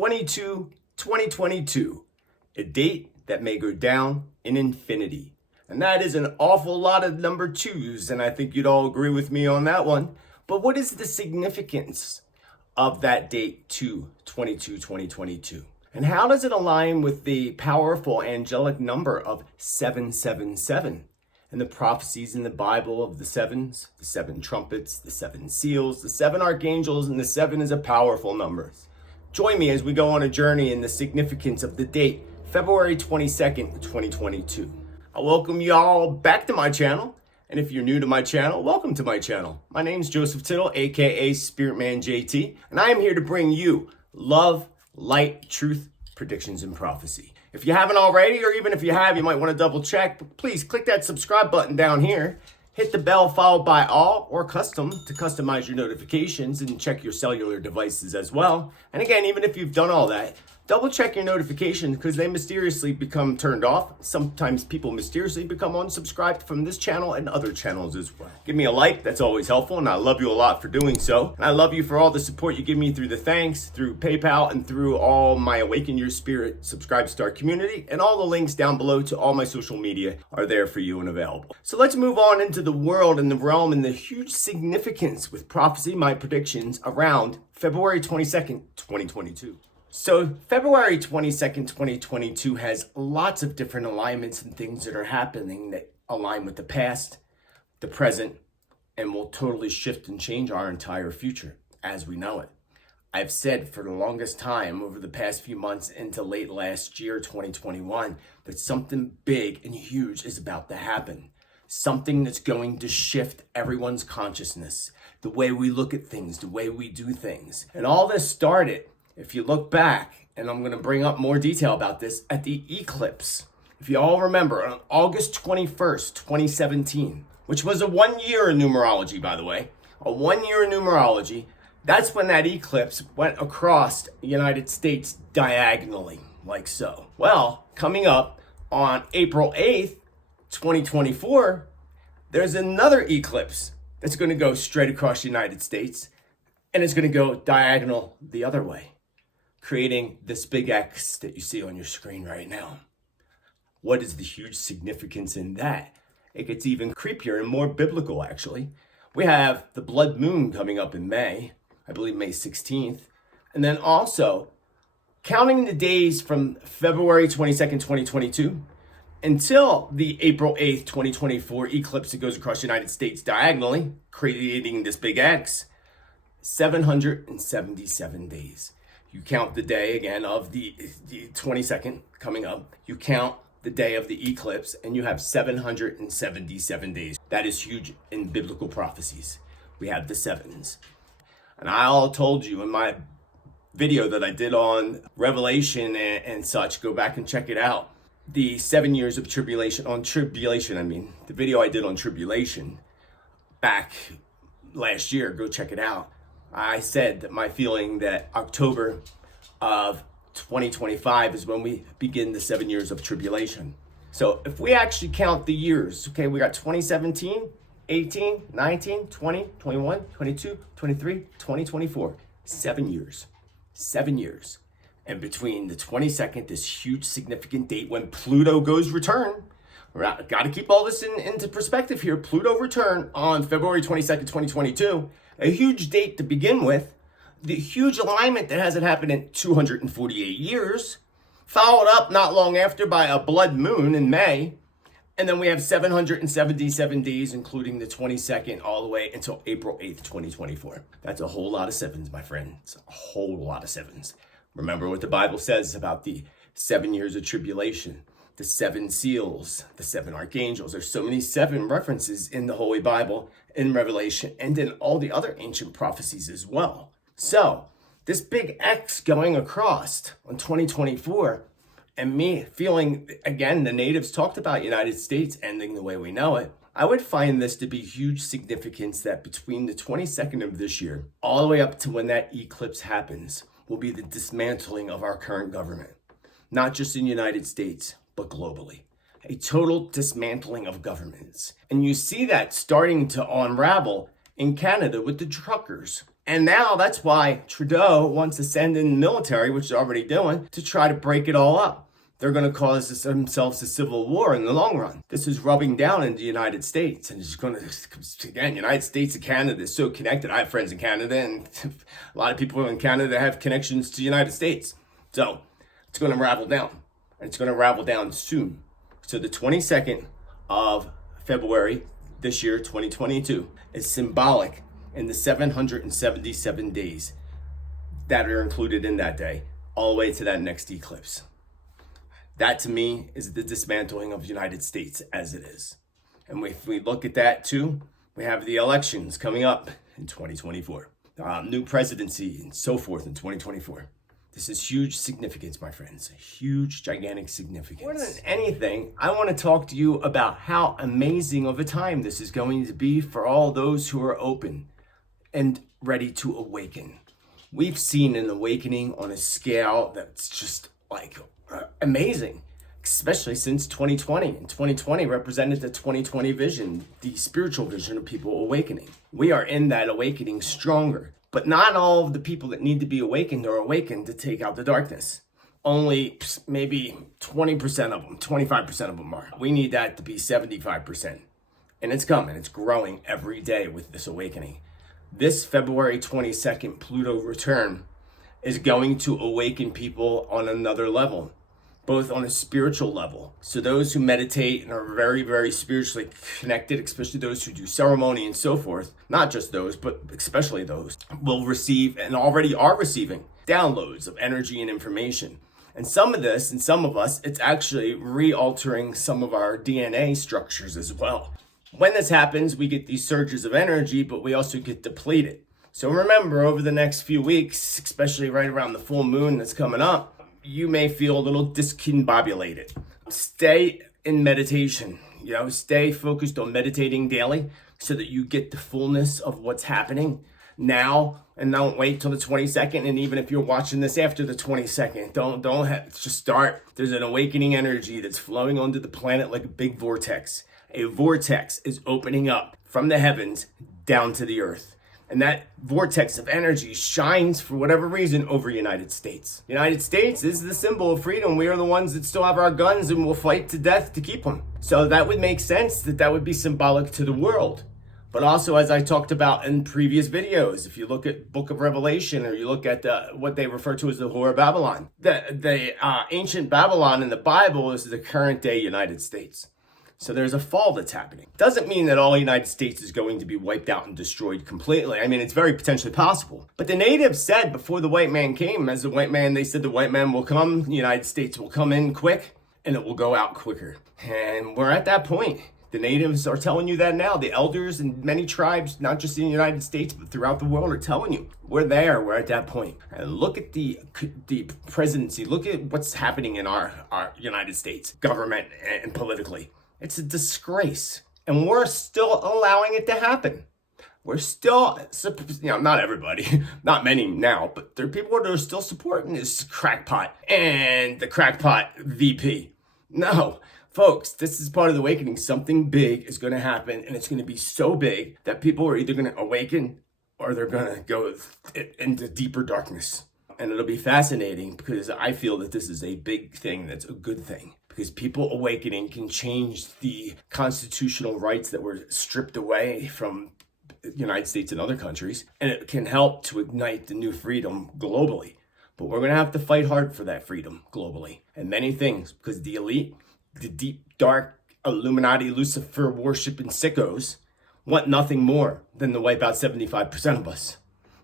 2022, a date that may go down in infinity. And that is an awful lot of number twos, and I think you'd all agree with me on that one. But what is the significance of that date 2022? And how does it align with the powerful angelic number of 777 and the prophecies in the Bible of the sevens, the seven trumpets, the seven seals, the seven archangels, and the seven is a powerful number. Join me as we go on a journey in the significance of the date, February 22nd, 2022. I welcome you all back to my channel. And if you're new to my channel, welcome to my channel. My name's Joseph Tittel, aka Spiritman JT, and I am here to bring you love, light, truth, predictions, and prophecy. If you haven't already, or even if you have, you might want to double check, but please click that subscribe button down here. Hit the bell followed by all or custom to customize your notifications and check your cellular devices as well. And again, even if you've done all that, double check your notifications because they mysteriously become turned off. Sometimes people mysteriously become unsubscribed from this channel and other channels as well. Give me a like, that's always helpful, and I love you a lot for doing so. And I love you for all the support you give me through the thanks, through PayPal, and through all my Awaken Your Spirit Subscribe Star community. And all the links down below to all my social media are there for you and available. So let's move on into the world and the realm and the huge significance with prophecy, my predictions around February 22nd, 2022. So February 22nd, 2022 has lots of different alignments and things that are happening that align with the past, the present, and will totally shift and change our entire future as we know it. I've said for the longest time over the past few months into late last year, 2021, that something big and huge is about to happen. Something that's going to shift everyone's consciousness, the way we look at things, the way we do things. And all this started, if you look back, and I'm going to bring up more detail about this, at the eclipse. If you all remember, on August 21st, 2017, which was a 1 year in numerology, by the way, a 1 year in numerology, that's when that eclipse went across the United States diagonally, like so. Well, coming up on April 8th, 2024, there's another eclipse that's going to go straight across the United States, and it's going to go diagonal the other way, creating this big X that you see on your screen right now. What is the huge significance in that? It gets even creepier and more biblical, actually. We have the blood moon coming up in May, I believe May 16th. And then also, counting the days from February 22nd, 2022, until the April 8th, 2024 eclipse that goes across the United States diagonally, creating this big X, 777 days. You count the day again of the 22nd coming up. You count the day of the eclipse and you have 777 days. That is huge in biblical prophecies. We have the sevens. And I all told you in my video that I did on Revelation and such, go back and check it out. The 7 years of tribulation, the video I did on tribulation back last year, go check it out. I said that my feeling that October of 2025 is when we begin the 7 years of tribulation. So if we actually count the years, okay, we got 2017, 18, 19, 20, 21, 22, 23, 2024, 7 years, 7 years. And between the 22nd, this huge significant date when Pluto goes return, got to keep all this into perspective here. Pluto return on February 22nd, 2022, a huge date to begin with. The huge alignment that hasn't happened in 248 years, followed up not long after by a blood moon in May. And then we have 777 days, including the 22nd, all the way until April 8th, 2024. That's a whole lot of sevens, my friends. A whole lot of sevens. Remember what the Bible says about the 7 years of tribulation, the seven seals, the seven archangels. There's so many seven references in the Holy Bible, in Revelation, and in all the other ancient prophecies as well. So this big X going across on 2024 and me feeling, again, the natives talked about United States ending the way we know it. I would find this to be huge significance that between the 22nd of this year, all the way up to when that eclipse happens, will be the dismantling of our current government. Not just in the United States, but globally. A total dismantling of governments. And you see that starting to unravel in Canada with the truckers. And now that's why Trudeau wants to send in the military, which they're already doing, to try to break it all up. They're going to cause themselves a civil war in the long run. This is rubbing down in the United States. And it's going to, again, United States and Canada is so connected. I have friends in Canada, and a lot of people in Canada have connections to the United States. So it's going to ravel down. And it's going to ravel down soon. So the 22nd of February this year, 2022, is symbolic in the 777 days that are included in that day, all the way to that next eclipse. That to me is the dismantling of the United States as it is. And if we look at that too, we have the elections coming up in 2024, new presidency and so forth in 2024. This is huge significance, my friends, huge, gigantic significance. More than anything, I want to talk to you about how amazing of a time this is going to be for all those who are open and ready to awaken. We've seen an awakening on a scale that's just like amazing, especially since 2020. And 2020 represented the 2020 vision, the spiritual vision of people awakening. We are in that awakening stronger, but not all of the people that need to be awakened are awakened to take out the darkness. Only maybe 20% of them, 25% of them are. We need that to be 75%. And it's coming, it's growing every day with this awakening. This February 22nd Pluto return is going to awaken people on another level, both on a spiritual level. So those who meditate and are very, very spiritually connected, especially those who do ceremony and so forth, not just those, but especially those, will receive and already are receiving downloads of energy and information. And some of this, and some of us, it's actually re-altering some of our DNA structures as well. When this happens, we get these surges of energy, but we also get depleted. So remember, over the next few weeks, especially right around the full moon that's coming up, you may feel a little discombobulated. Stay in meditation, stay focused on meditating daily so that you get the fullness of what's happening now, and don't wait till the 22nd. And even if you're watching this after the 22nd, just start. There's an awakening energy that's flowing onto the planet like a big vortex. A vortex is opening up from the heavens down to the earth. And that vortex of energy shines, for whatever reason, over United States. United States is the symbol of freedom. We are the ones that still have our guns and will fight to death to keep them. So that would make sense that would be symbolic to the world. But also, as I talked about in previous videos, if you look at Book of Revelation, or you look at what they refer to as the Whore of Babylon, the ancient Babylon in the Bible is the current day United States. So there's a fall that's happening. Doesn't mean that all the United States is going to be wiped out and destroyed completely. I mean, it's very potentially possible. But the natives said before the white man came, they said the white man will come, the United States will come in quick, and it will go out quicker. And we're at that point. The natives are telling you that now. The elders in many tribes, not just in the United States, but throughout the world, are telling you. We're there. We're at that point. And look at the presidency. Look at what's happening in our United States government and politically. It's a disgrace. And we're still allowing it to happen. We're still, not everybody, not many now, but there are people that are still supporting this crackpot and the crackpot VP. No, folks, this is part of the awakening. Something big is going to happen, and it's going to be so big that people are either going to awaken or they're going to go into deeper darkness. And it'll be fascinating because I feel that this is a big thing that's a good thing. Because people awakening can change the constitutional rights that were stripped away from the United States and other countries. And it can help to ignite the new freedom globally. But we're going to have to fight hard for that freedom globally. And many things, because the elite, the deep, dark Illuminati, Lucifer worshiping sickos want nothing more than to wipe out 75% of us.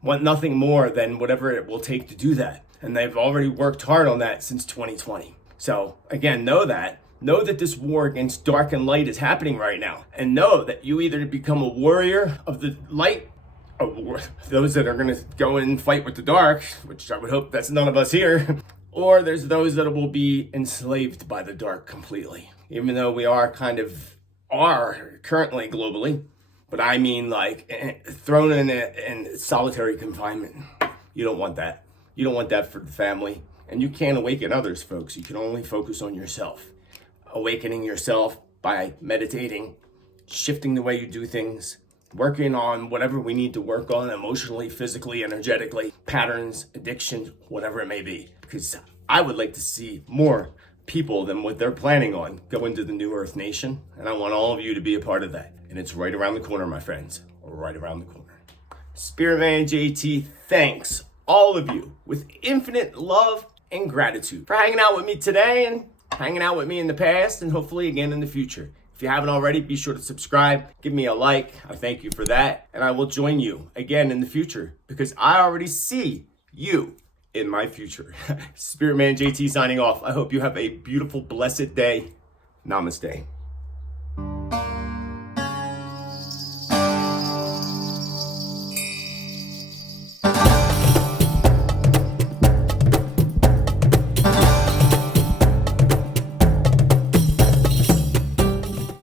Want nothing more than whatever it will take to do that. And they've already worked hard on that since 2020. So again, know that this war against dark and light is happening right now. And know that you either become a warrior of the light, those that are going to go in and fight with the dark, which I would hope that's none of us here, or there's those that will be enslaved by the dark completely. Even though we are currently globally, but I mean like thrown in solitary confinement. You don't want that. You don't want that for the family. And you can't awaken others, folks. You can only focus on yourself. Awakening yourself by meditating, shifting the way you do things, working on whatever we need to work on emotionally, physically, energetically, patterns, addiction, whatever it may be. Because I would like to see more people than what they're planning on go into the New Earth Nation. And I want all of you to be a part of that. And it's right around the corner, my friends. Right around the corner. Spiritman JT thanks all of you with infinite love and gratitude for hanging out with me today and hanging out with me in the past and hopefully again in the future. If you haven't already, be sure to subscribe, give me a like. I thank you for that. And I will join you again in the future because I already see you in my future. Spiritman JT signing off. I hope you have a beautiful, blessed day. Namaste.